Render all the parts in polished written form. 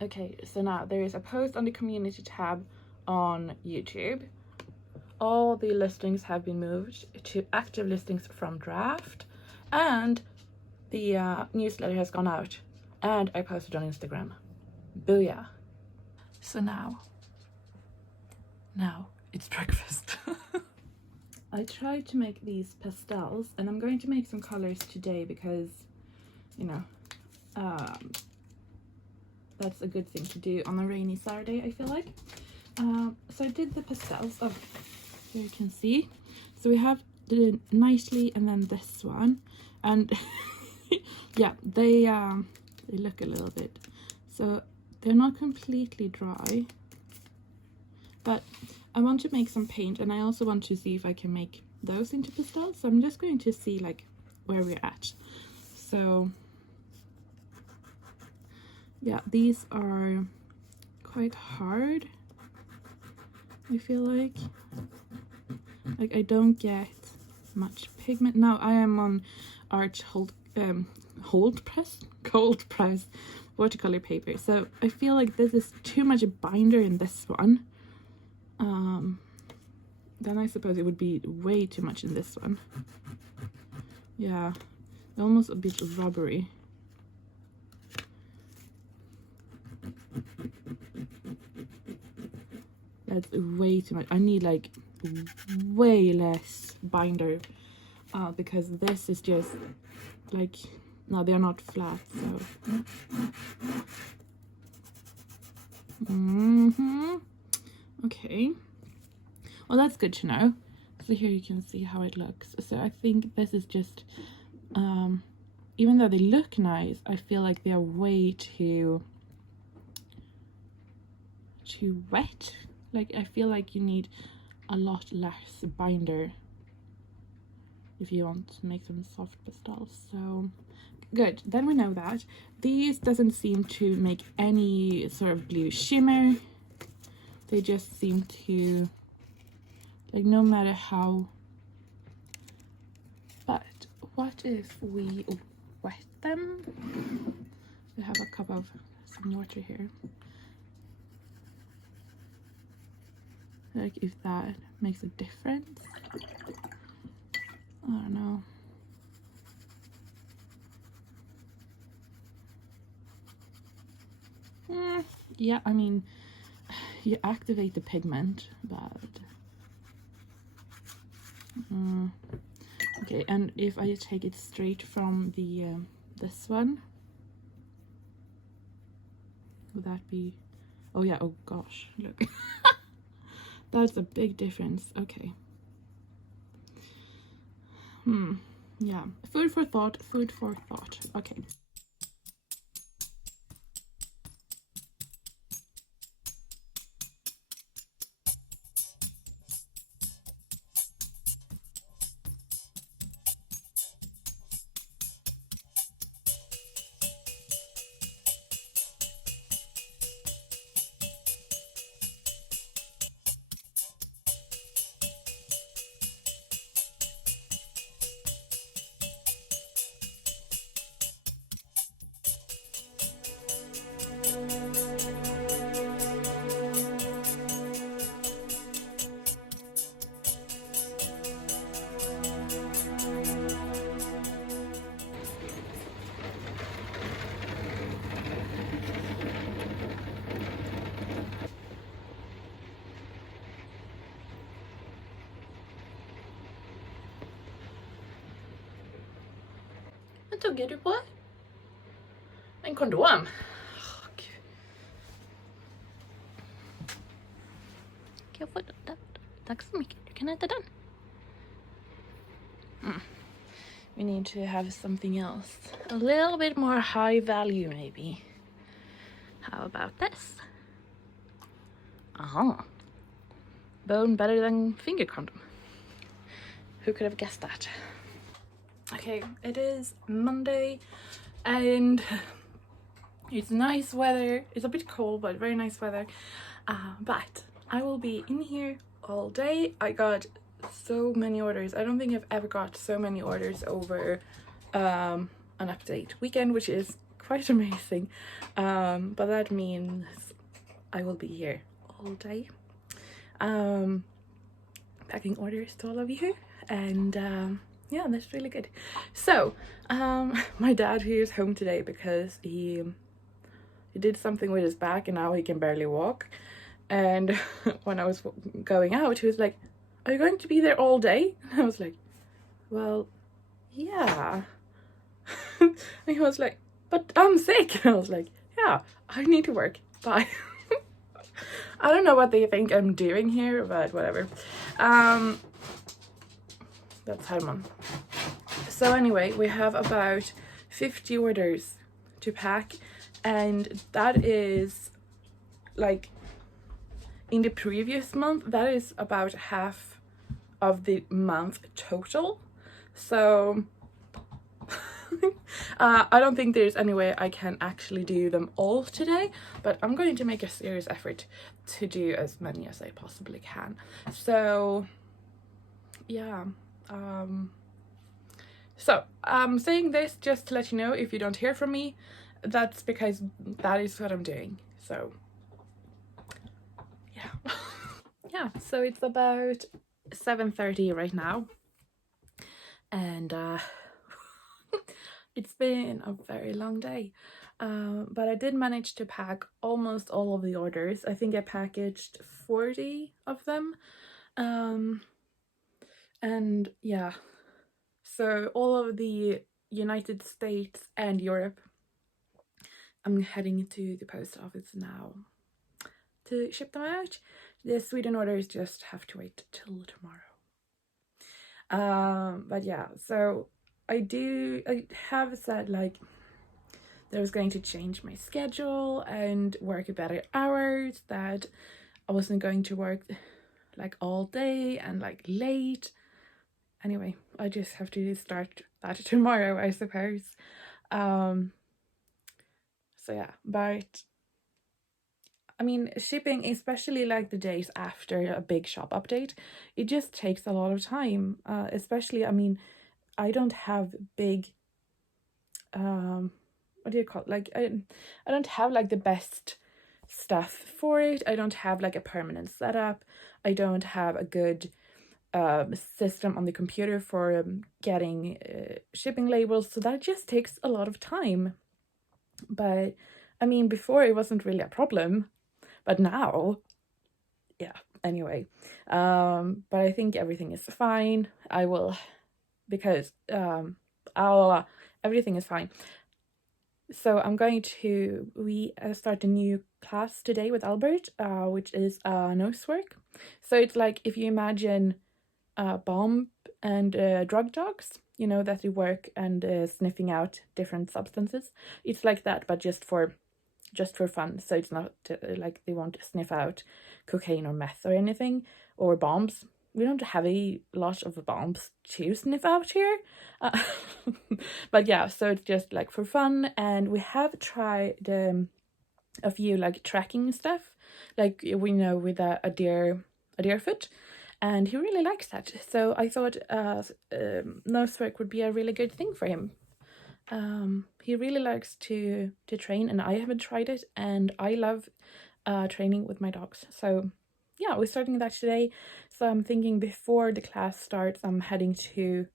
Okay, so now there is a post on the community tab on YouTube. All the listings have been moved to active listings from draft, and the newsletter has gone out, and I posted on Instagram. Booyah. So now it's breakfast. I tried to make these pastels, and I'm going to make some colors today because, you know, that's a good thing to do on a rainy Saturday, I feel like. So I did the pastels. Oh, here you can see. So we have the Nicely and then this one, and yeah, they look a little bit. So they're not completely dry, but I want to make some paint, and I also want to see if I can make those into pastels. So I'm just going to see like where we're at. So yeah, these are quite hard, I feel like I don't get much pigment. Now I am on Arch cold press watercolor paper, so I feel like this is too much binder in this one. Then I suppose it would be way too much in this one. Yeah, almost a bit rubbery. That's way too much. I need like way less binder, because this is just like, no, they're not flat, so okay, well, that's good to know. So here you can see how it looks. So I think this is just even though they look nice, I feel like they're way too wet. Like, I feel like you need a lot less binder if you want to make some soft pastels. So good, then we know that. These doesn't seem to make any sort of blue shimmer. They just seem to, like, no matter how. But what if we wet them? We have a cup of some water here. Like, if that makes a difference. I don't know. Yeah, I mean, you activate the pigment, but okay. And if I take it straight from the this one, would that be? Oh yeah, oh gosh, look. That's a big difference. Okay. Yeah, food for thought, food for thought. Okay. Vad tuggar du på? En kondom. Kan jag få den? Tack så mycket. Du kan äta den. We need to have something else. A little bit more high value, maybe. How about this? Bone better than finger condom. Who could have guessed that? Okay, it is Monday and it's nice weather. It's a bit cold, but very nice weather. But I will be in here all day. I got so many orders. I don't think I've ever got so many orders over an update weekend, which is quite amazing. But that means I will be here all day, packing orders to all of you, and yeah, that's really good. So my dad, he is home today because he did something with his back and now he can barely walk. And when I was going out, he was like, "Are you going to be there all day?" And I was like, "Well, yeah." And he was like, "But I'm sick." And I was like, "Yeah, I need to work. Bye." I don't know what they think I'm doing here, but whatever. That's Herman. So anyway, we have about 50 orders to pack, and that is like, in the previous month, that is about half of the month total. So I don't think there's any way I can actually do them all today, but I'm going to make a serious effort to do as many as I possibly can. So yeah, so I'm saying this just to let you know, if you don't hear from me, that's because that is what I'm doing. So yeah. Yeah, so it's about 7:30 right now, and it's been a very long day, but I did manage to pack almost all of the orders. I think I packaged 40 of them, and yeah, so all of the United States and Europe, I'm heading to the post office now to ship them out. The Sweden orders just have to wait till tomorrow. But yeah, so I have said like that I was going to change my schedule and work better hours, that I wasn't going to work like all day and like late. Anyway, I just have to start that tomorrow, I suppose. So yeah, but I mean, shipping, especially like the days after a big shop update, it just takes a lot of time. Especially, I mean, I don't have big, what do you call it? Like, I don't have like the best stuff for it. I don't have like a permanent setup. I don't have a good system on the computer for getting shipping labels. So that just takes a lot of time. But I mean, before it wasn't really a problem. But now, yeah, anyway. But I think everything is fine. I will, because everything is fine. So I'm going to, we start a new class today with Albert, which is nose work. So it's like, if you imagine bomb and drug dogs, you know, that they work and sniffing out different substances. It's like that, but just for fun. So it's not like they won't sniff out cocaine or meth or anything, or bombs. We don't have a lot of bombs to sniff out here. But yeah, so it's just like for fun. And we have tried a few like tracking stuff, like we know with a deer foot, and he really likes that. So I thought nose work would be a really good thing for him. He really likes to train, and I haven't tried it, and I love training with my dogs. So yeah, we're starting that today. So I'm thinking before the class starts, I'm heading to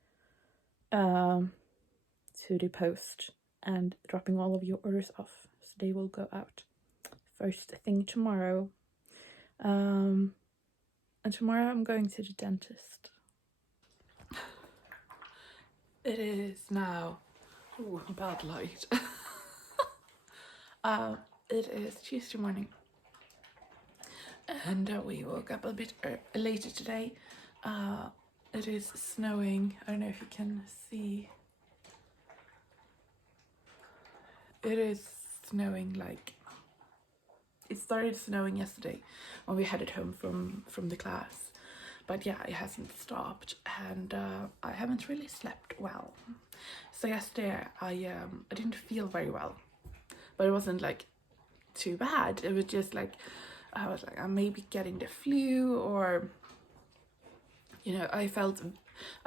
the post and dropping all of your orders off. So they will go out first thing tomorrow. And tomorrow I'm going to the dentist. It is now, ooh, bad light. It is Tuesday morning, and we woke up a bit later today. It is snowing. I don't know if you can see. It is snowing, like, it started snowing yesterday when we headed home from the class, but yeah, it hasn't stopped, and I haven't really slept well. So yesterday I didn't feel very well, but it wasn't like too bad. It was just like I was like, I'm maybe getting the flu, or you know, I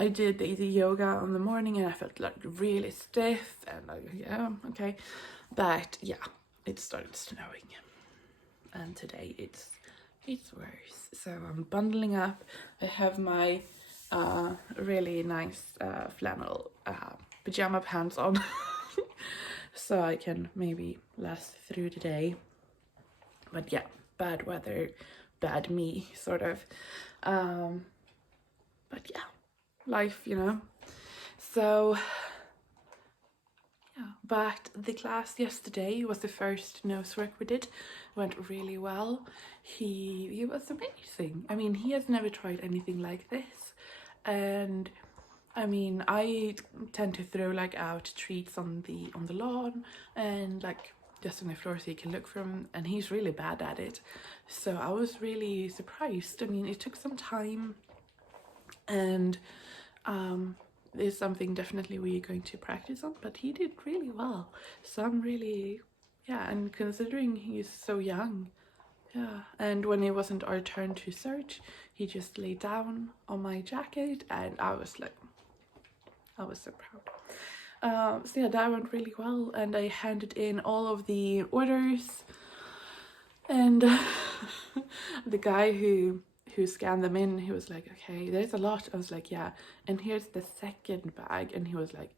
did the yoga in the morning and I felt like really stiff, and like, yeah, okay. But yeah, it started snowing, and today it's worse. So I'm bundling up. I have my really nice flannel pajama pants on, so I can maybe last through the day. But yeah, bad weather, bad me, sort of. But yeah, life, you know. So yeah, but the class yesterday was the first nose work we did. It went really well. He was amazing. I mean, he has never tried anything like this, and I mean, I tend to throw like out treats on the lawn and like just on the floor so you can look for him, and he's really bad at it. So I was really surprised. I mean, it took some time, and is something definitely we're going to practice on, but he did really well. So I'm really, yeah, and considering he's so young, yeah. And when it wasn't our turn to search, he just lay down on my jacket, and I was so proud. So yeah, that went really well, and I handed in all of the orders, and the guy who scanned them in, he was like, okay, there's a lot. I was like, yeah, and here's the second bag, and he was like,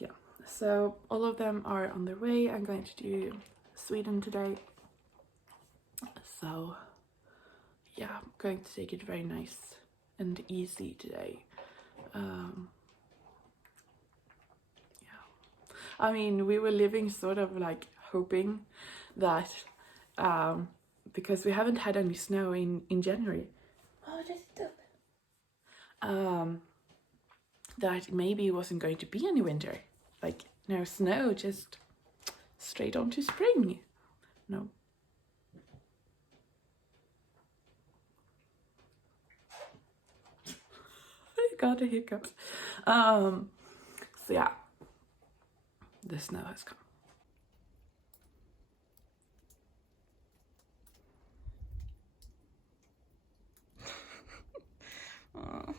yeah. So all of them are on their way. I'm going to do Sweden today, so yeah, I'm going to take it very nice and easy today. I mean, we were living sort of like hoping that because we haven't had any snow in January. Oh, that's dope. That maybe it wasn't going to be any winter. Like, no snow, just straight on to spring. No. I got a hiccup. So yeah, the snow has come. Oh.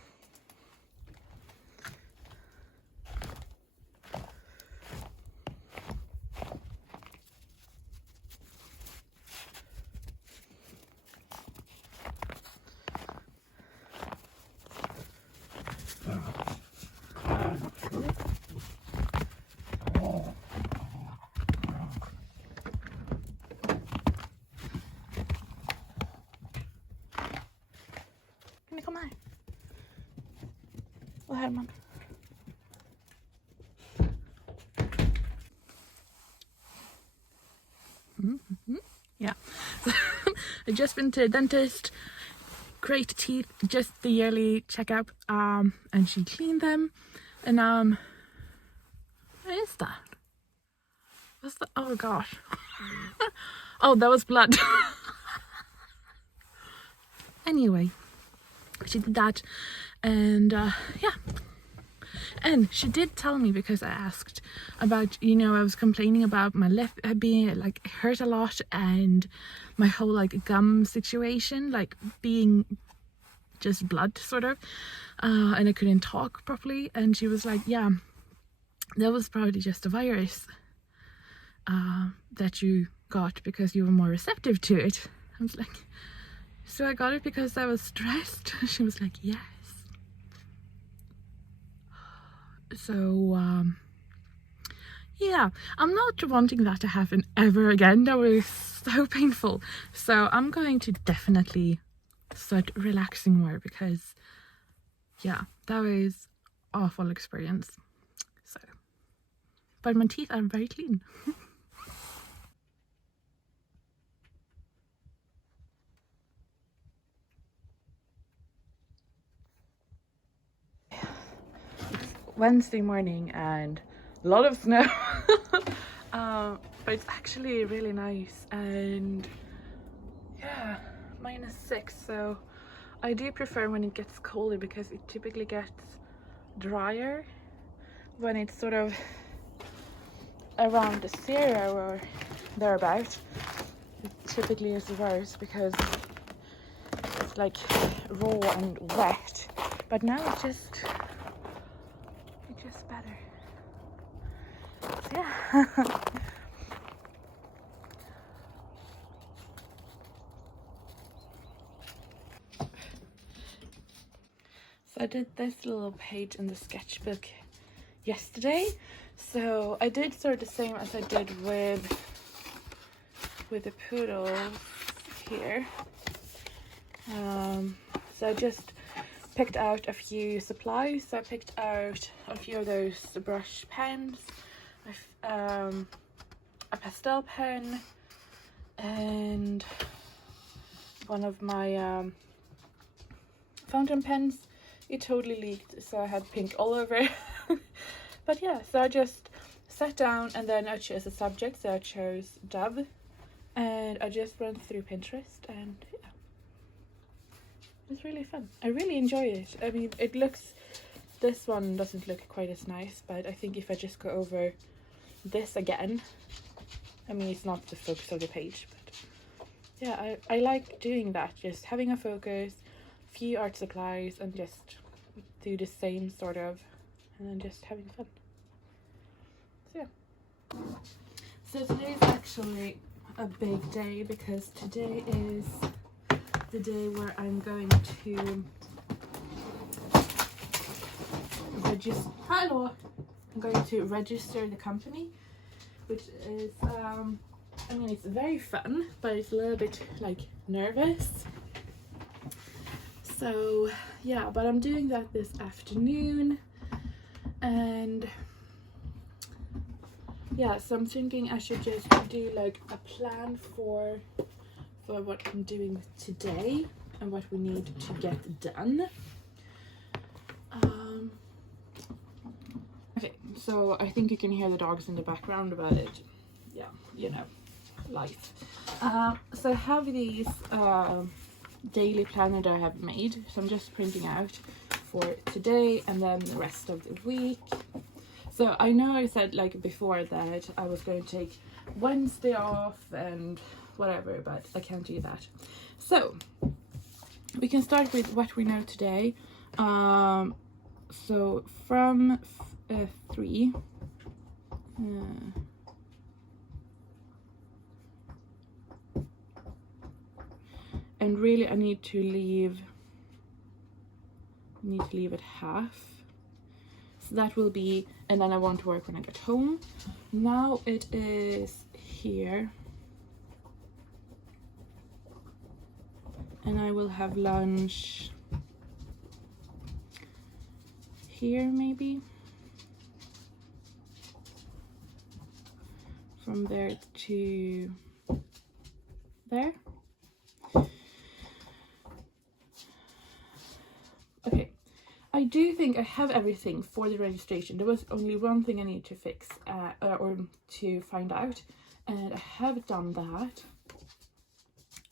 Kan ni komma här? Och Herman. Yeah. I've just been to the dentist, great teeth, just the yearly checkup, and she cleaned them, and what is that? What's that? Oh gosh. Oh, that was blood. Anyway, she did that, and yeah. And she did tell me, because I asked about, you know, I was complaining about my lip being like hurt a lot, and my whole like gum situation, like being just blood sort of, and I couldn't talk properly. And she was like, yeah, that was probably just a virus that you got because you were more receptive to it. I was like, so I got it because I was stressed? She was like, yes. So yeah, I'm not wanting that to happen ever again. That was so painful. So I'm going to definitely start relaxing more, because yeah, that was awful experience. So, but my teeth are very clean. Wednesday morning and a lot of snow. But it's actually really nice, and yeah, -6, so I do prefer when it gets colder, because it typically gets drier when it's sort of around the 0 or thereabout. It typically is worse because it's like raw and wet, but now it's just better. So yeah. So I did this little page in the sketchbook yesterday. So I did sort of the same as I did with the poodles here. So I just picked out a few supplies. So I picked out a few of those brush pens, a pastel pen, and one of my fountain pens. It totally leaked, so I had pink all over. But yeah, so I just sat down and then I chose a subject. So I chose dove, and I just went through Pinterest, and yeah, it's really fun. I really enjoy it. I mean, this one doesn't look quite as nice, but I think if I just go over this again, I mean, it's not the focus of the page, but yeah, I like doing that, just having a focus, few art supplies, and just do the same sort of, and then just having fun. So yeah. So today is actually a big day, because today is the day where I'm going to register. Hello. I'm going to register the company, which is I mean, it's very fun, but it's a little bit like nervous. So yeah, but I'm doing that this afternoon, and yeah, so I'm thinking I should just do like a plan for what I'm doing today and what we need to get done. Okay, so I think you can hear the dogs in the background, but yeah, you know, life. So I have these daily planner that I have made, so I'm just printing out for today and then the rest of the week. So I know I said like before that I was going to take Wednesday off and whatever, but I can't do that. So we can start with what we know today. So from 3 and really I need to leave at half, so that will be, and then I want to work when I get home. Now it is here, and I will have lunch here, maybe. From there to there. Okay, I do think I have everything for the registration. There was only one thing I need to fix or to find out, and I have done that.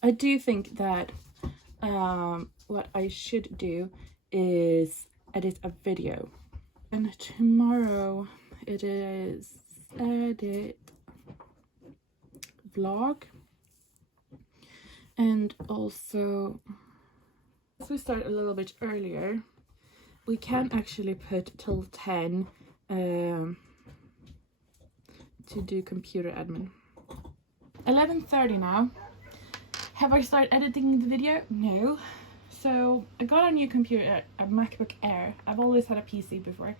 I do think that what I should do is edit a video, and tomorrow it is edit vlog, and also as we start a little bit earlier, we can actually put till 10 to do computer admin. 11:30 now. Have I started editing the video? No. So I got a new computer, a MacBook Air. I've always had a PC before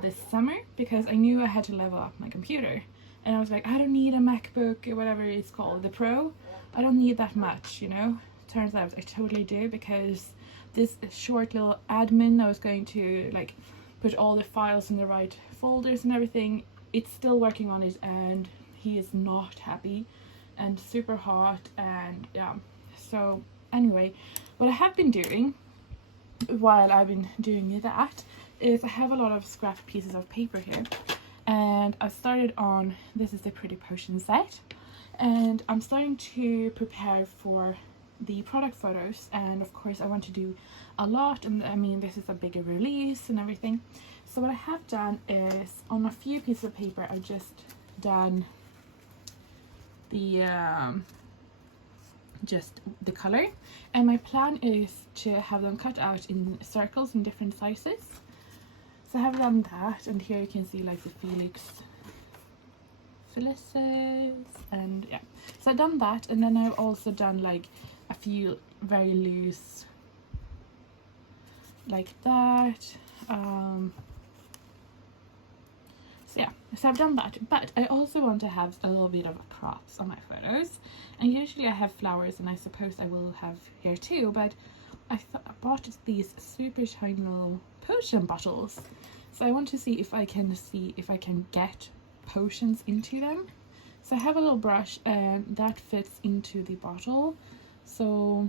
this summer, because I knew I had to level up my computer. And I was like, I don't need a MacBook or whatever it's called, the Pro. I don't need that much, you know. Turns out I totally do, because this short little admin, I was going to like put all the files in the right folders and everything. It's still working on it, and he is not happy and super hot, and yeah. So anyway, what I have been doing while I've been doing that is I have a lot of scrap pieces of paper here, and I've started on, this is the Pretty Potion set, and I'm starting to prepare for the product photos. And of course I want to do a lot, and I mean, this is a bigger release and everything. So what I have done is, on a few pieces of paper, I've just done the just the color, and my plan is to have them cut out in circles in different sizes. So I have done that, and here you can see like the Felix Felices, and yeah. So I've done that, and then I've also done like a few very loose like that. So yeah, so I've done that, but I also want to have a little bit of props on my photos, and usually I have flowers, and I suppose I will have here too, but I bought these super tiny little potion bottles, so I want to see if I can get potions into them. So I have a little brush and that fits into the bottle, so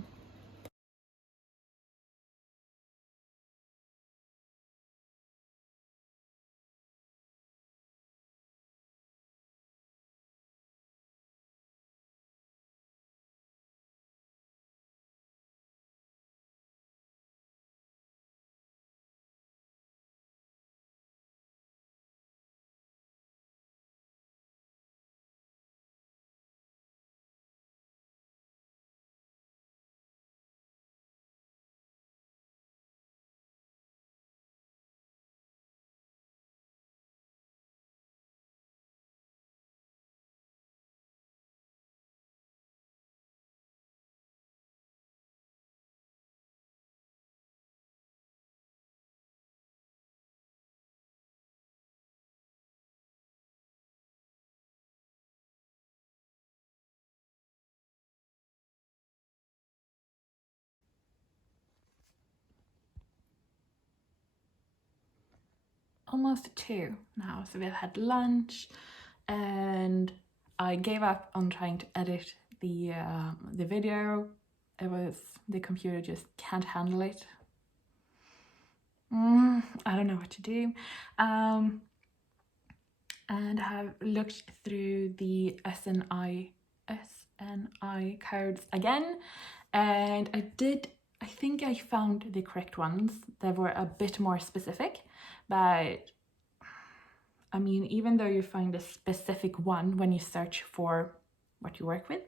almost 2 now. So we've had lunch, and I gave up on trying to edit the video. The computer just can't handle it. I don't know what to do. And have looked through the SNI codes again, and I think I found the correct ones that were a bit more specific, but I mean, even though you find a specific one when you search for what you work with,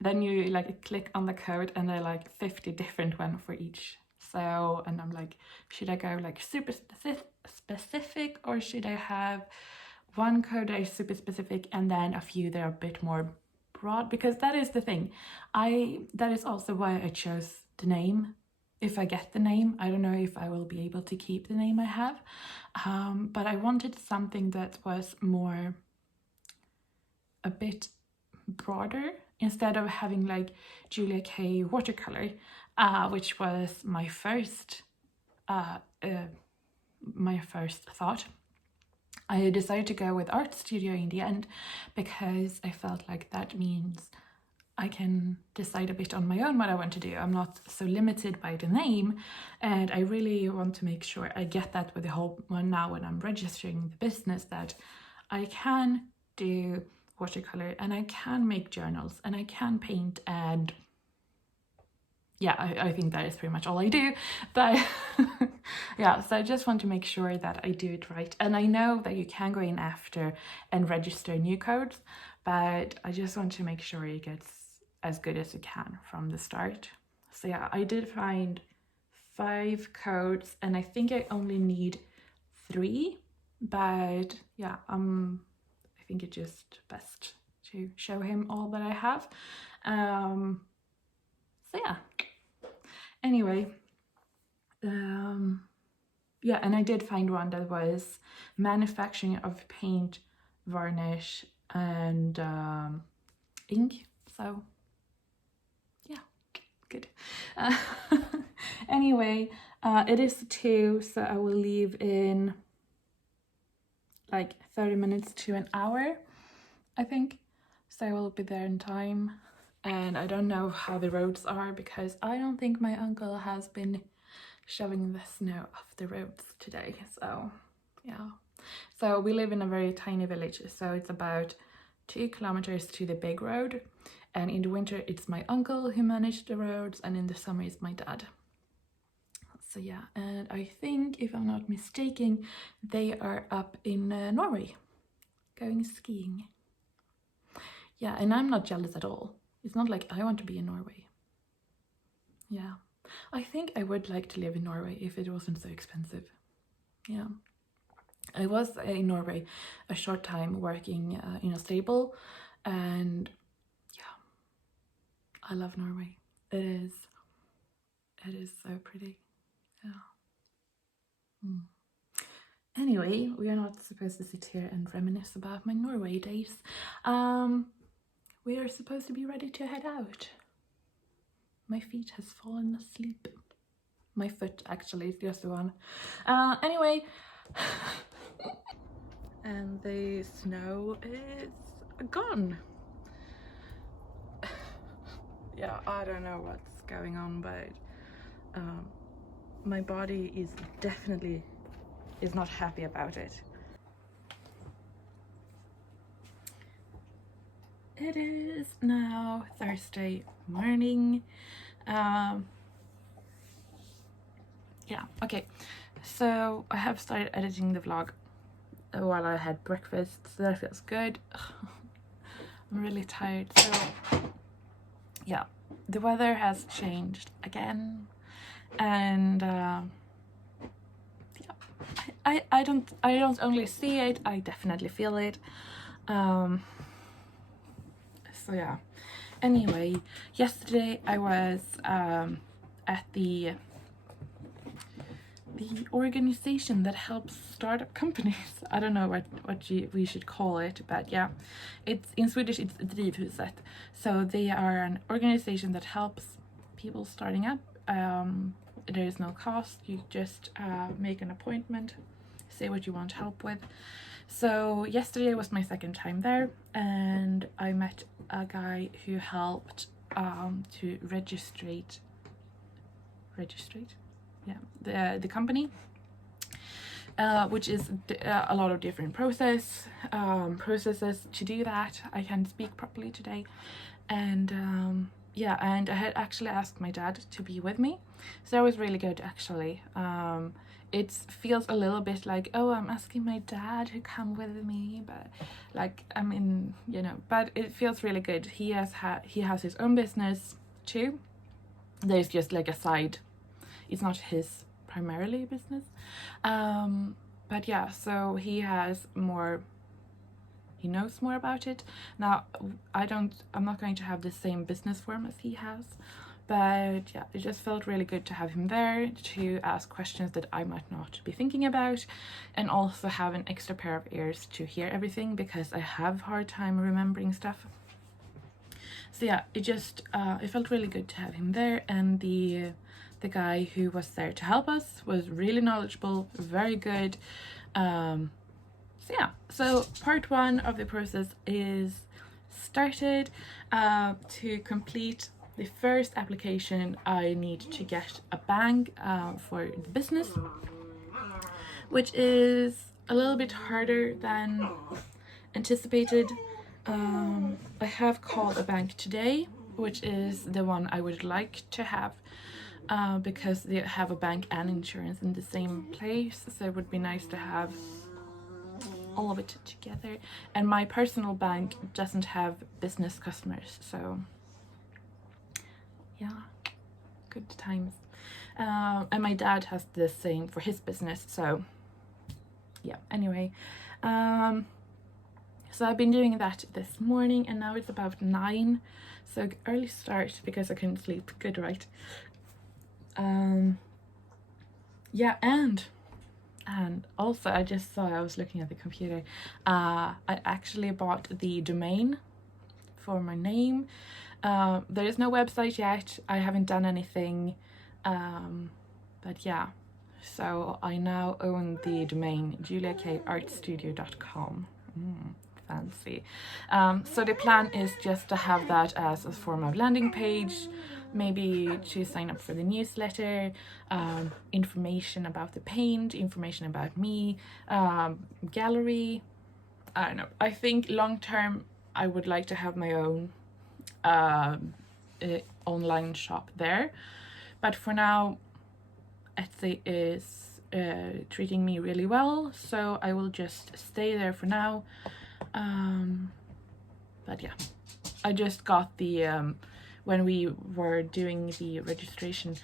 then you like click on the code and there are like 50 different ones for each. So, and I'm like, should I go like super specific, or should I have one code that is super specific and then a few that are a bit more broad? Because that is the thing. That is also why I chose the name. If I get the name, I don't know if I will be able to keep the name I have, but I wanted something that was more a bit broader, instead of having like Julia K watercolor, which was my first thought. I decided to go with Art Studio in the end because I felt like that means I can decide a bit on my own what I want to do. I'm not so limited by the name, and I really want to make sure I get that with the whole one now when I'm registering the business, that I can do watercolor and I can make journals and I can paint, and yeah, I think that is pretty much all I do. But yeah, so I just want to make sure that I do it right. And I know that you can go in after and register new codes, but I just want to make sure it gets as good as you can from the start. So yeah, I did find 5 codes, and I think I only need 3, but yeah, I think it's just best to show him all that I have. So yeah, anyway, yeah, and I did find one that was manufacturing of paint, varnish, and ink. So yeah, good. Anyway, it is 2, so I will leave in like 30 minutes to an hour, I think. So I will be there in time. And I don't know how the roads are, because I don't think my uncle has been shoving the snow off the roads today. So yeah. So we live in a very tiny village, so it's about 2 kilometers to the big road. And in the winter it's my uncle who manages the roads, and in the summer it's my dad. So yeah, and I think, if I'm not mistaken, they are up in Norway going skiing. Yeah, and I'm not jealous at all. It's not like I want to be in Norway. Yeah, I think I would like to live in Norway if it wasn't so expensive. Yeah. I was in Norway a short time working in a stable, and yeah, I love Norway. It is so pretty. Yeah. Anyway, we are not supposed to sit here and reminisce about my Norway days. We are supposed to be ready to head out. My feet has fallen asleep. My foot actually is just the one. Anyway, and the snow is gone. Yeah, I don't know what's going on, but my body is definitely not happy about it. It is now Thursday morning. Yeah, okay. So I have started editing the vlog while I had breakfast, so that feels good. I'm really tired, so yeah, the weather has changed again, and yeah, I don't only see it, I definitely feel it. So yeah. Anyway, yesterday I was at the organization that helps startup companies. I don't know what we should call it, but yeah, it's in Swedish it's Drivhuset. So they are an organization that helps people starting up. There is no cost, you just make an appointment, say what you want help with. So yesterday was my second time there, and I met a guy who helped to registrate the company, which is a lot of different processes to do that. I can't speak properly today, and yeah, and I had actually asked my dad to be with me, so that was really good actually. It feels a little bit like, oh, I'm asking my dad to come with me, but like, I mean, you know, but it feels really good. He has his own business too. There's just like a side, it's not his primarily business, but yeah, so he knows more about it. Now I'm not going to have the same business form as he has, but yeah, it just felt really good to have him there to ask questions that I might not be thinking about, and also have an extra pair of ears to hear everything, because I have a hard time remembering stuff. So yeah, it felt really good to have him there, and the guy who was there to help us was really knowledgeable, very good. So yeah, so part one of the process is started. To complete the first application, I need to get a bank for the business, which is a little bit harder than anticipated. I have called a bank today, which is the one I would like to have, because they have a bank and insurance in the same place, so it would be nice to have all of it together. And my personal bank doesn't have business customers, so yeah, good times. And my dad has the same for his business, so yeah, anyway. So I've been doing that this morning, and now it's about 9, so early start because I couldn't sleep. Good, right? Yeah, and also I just saw, I was looking at the computer, I actually bought the domain for my name. There is no website yet, I haven't done anything, but yeah, so I now own the domain juliakartstudio.com. Fancy. So the plan is just to have that as a form of landing page, maybe to sign up for the newsletter, information about the paint, information about me, gallery. I don't know, I think long term I would like to have my own online shop there, but for now Etsy is treating me really well, so I will just stay there for now. But yeah, I just got the when we were doing the registration,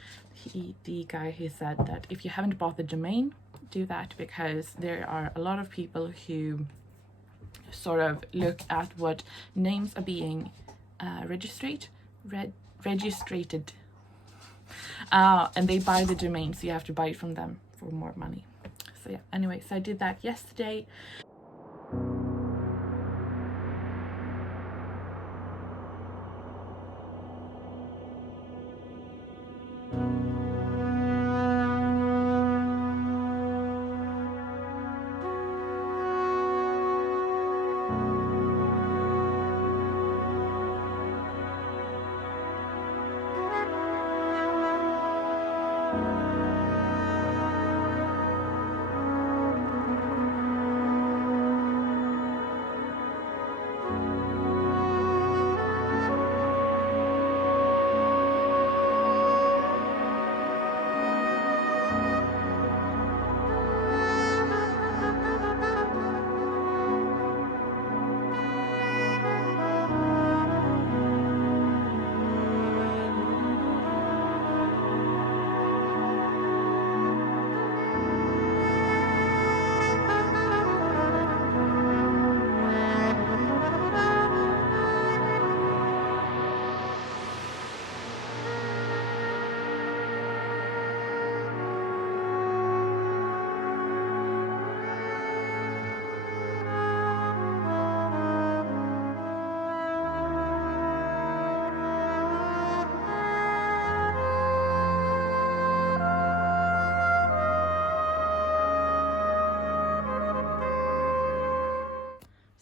the guy who said that if you haven't bought the domain, do that, because there are a lot of people who sort of look at what names are being registered, and they buy the domain, so you have to buy it from them for more money. So yeah, anyway, so I did that yesterday.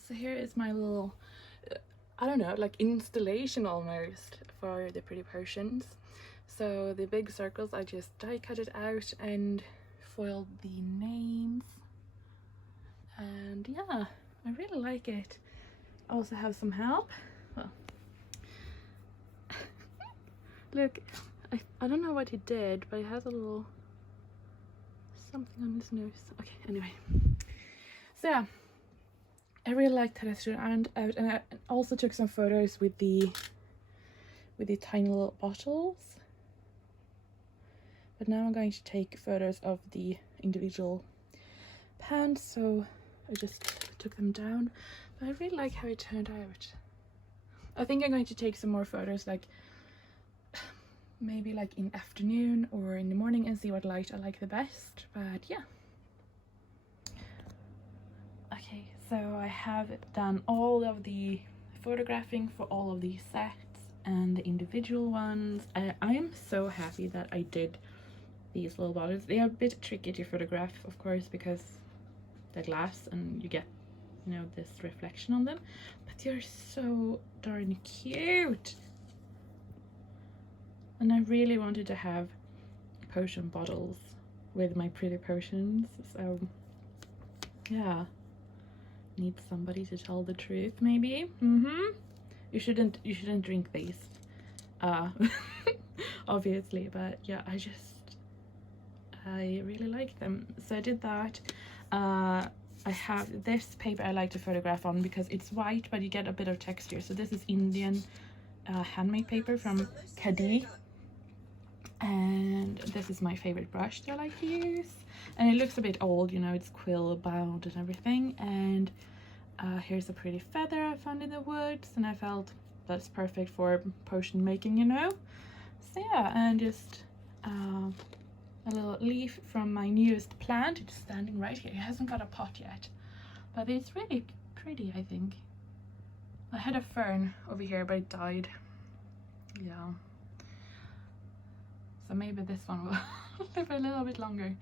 So here is my little, I don't know, like installation almost for the Pretty Potions. So the big circles, I just die cut it out and foiled the names. And yeah, I really like it. I also have some help. Well, look, I don't know what he did, but he has a little something on his nose. Okay, anyway. So yeah, I really liked how I threw it out, and I also took some photos with the tiny little bottles. But now I'm going to take photos of the individual pans, so I just took them down. But I really like how it turned out. I think I'm going to take some more photos, like maybe like in afternoon or in the morning, and see what light I like the best. But yeah. Okay, so I have done all of the photographing for all of these sets and the individual ones. I am so happy that I did these little bottles. They are a bit tricky to photograph, of course, because they're glass and you get, you know, this reflection on them, but they're so darn cute. And I really wanted to have potion bottles with my Pretty Potions, so yeah. Need somebody to tell the truth, maybe. You shouldn't drink these, obviously, but yeah, I really like them, so I did that. I have this paper I like to photograph on because it's white, but you get a bit of texture. So this is Indian handmade paper from Khadi, and this is my favorite brush that I like to use. And it looks a bit old, you know, it's quill bound and everything. And here's a pretty feather I found in the woods, and I felt that's perfect for potion making, you know. So yeah, and just a little leaf from my newest plant. It's standing right here. It hasn't got a pot yet, but it's really pretty, I think. I had a fern over here, but it died. Yeah. So maybe this one will live a little bit longer.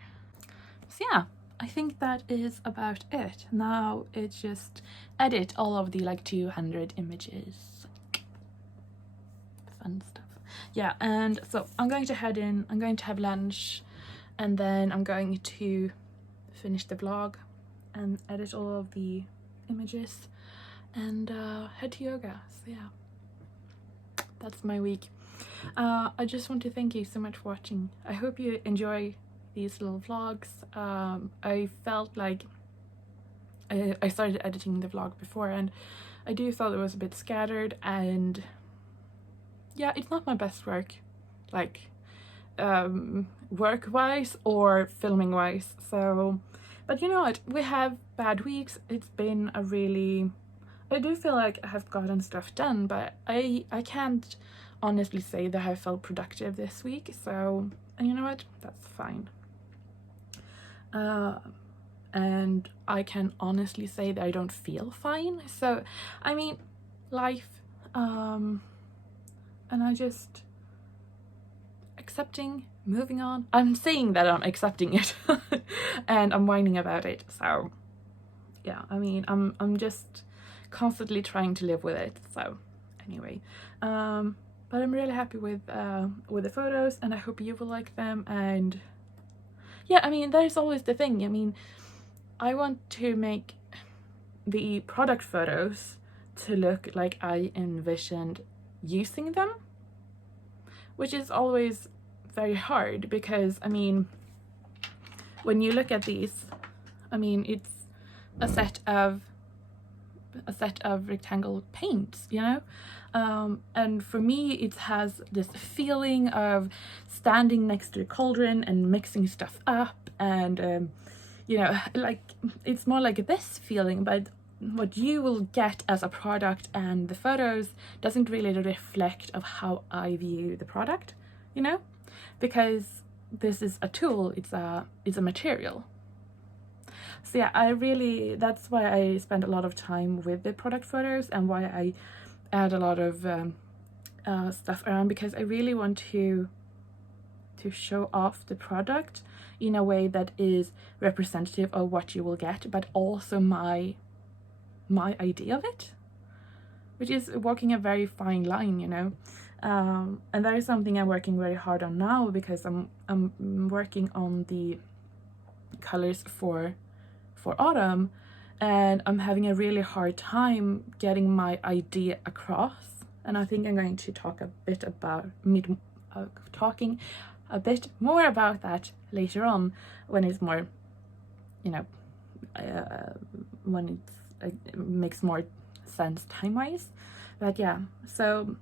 So yeah, I think that is about it. Now it's just edit all of the like 200 images. Fun stuff. Yeah, and so I'm going to head in, I'm going to have lunch, and then I'm going to finish the vlog and edit all of the images and head to yoga. So yeah, that's my week. I just want to thank you so much for watching. I hope you enjoy these little vlogs. I felt like I started editing the vlog before, and I do thought it was a bit scattered, and yeah, it's not my best work. Like work-wise or filming-wise. So, but you know what? We have bad weeks. It's been a really... I do feel like I have gotten stuff done, but I can't honestly say that I felt productive this week. So, and you know what? That's fine. And I can honestly say that I don't feel fine. So, I mean, life, and I just accepting, moving on. I'm saying that I'm accepting it and I'm whining about it. So yeah, I mean, I'm just constantly trying to live with it. So anyway, but I'm really happy with the photos, and I hope you will like them. And yeah, I mean, there's always the thing. I mean, I want to make the product photos to look like I envisioned using them, which is always very hard because, I mean, when you look at these, I mean, it's a set of rectangle paints, you know, and for me it has this feeling of standing next to a cauldron and mixing stuff up, and you know, like, it's more like this feeling. But what you will get as a product and the photos doesn't really reflect of how I view the product, you know, because this is a tool, it's a material. So yeah, that's why I spend a lot of time with the product photos, and why I add a lot of stuff around, because I really want to show off the product in a way that is representative of what you will get, but also my idea of it, which is walking a very fine line, you know. And that is something I'm working very hard on now, because I'm working on the colors for autumn, and I'm having a really hard time getting my idea across. And I think I'm going to talk a bit more about that later on, when it's more, you know, when it makes more sense time-wise. But yeah, so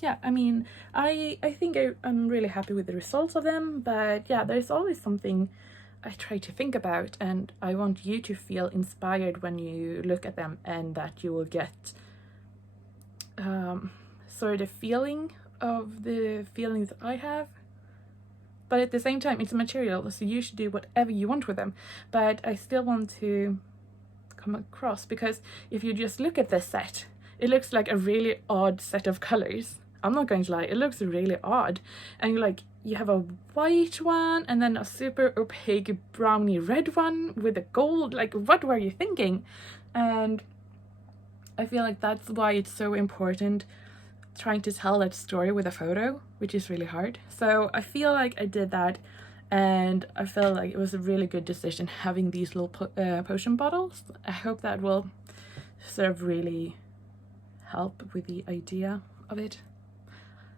yeah, I mean, I think I'm really happy with the results of them. But yeah, there's always something I try to think about, and I want you to feel inspired when you look at them, and that you will get sort of feeling of the feelings I have. But at the same time, it's a material, so you should do whatever you want with them. But I still want to come across, because if you just look at this set, it looks like a really odd set of colors. I'm not going to lie, it looks really odd. And you're like, you have a white one, and then a super opaque browny red one with a gold. Like, what were you thinking? And I feel like that's why it's so important trying to tell that story with a photo, which is really hard. So I feel like I did that, and I felt like it was a really good decision having these little potion bottles. I hope that will sort of really help with the idea of it.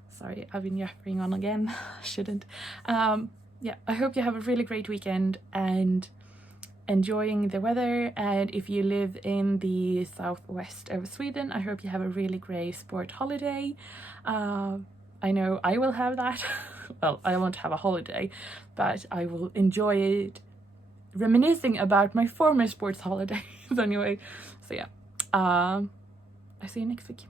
Sorry, I've been yapping on again. Shouldn't. Yeah, I hope you have a really great weekend and enjoying the weather. And if you live in the southwest of Sweden, I hope you have a really great sport holiday. I know I will have that. Well, I won't have a holiday, but I will enjoy it, reminiscing about my former sports holidays anyway. So yeah, I see you next week.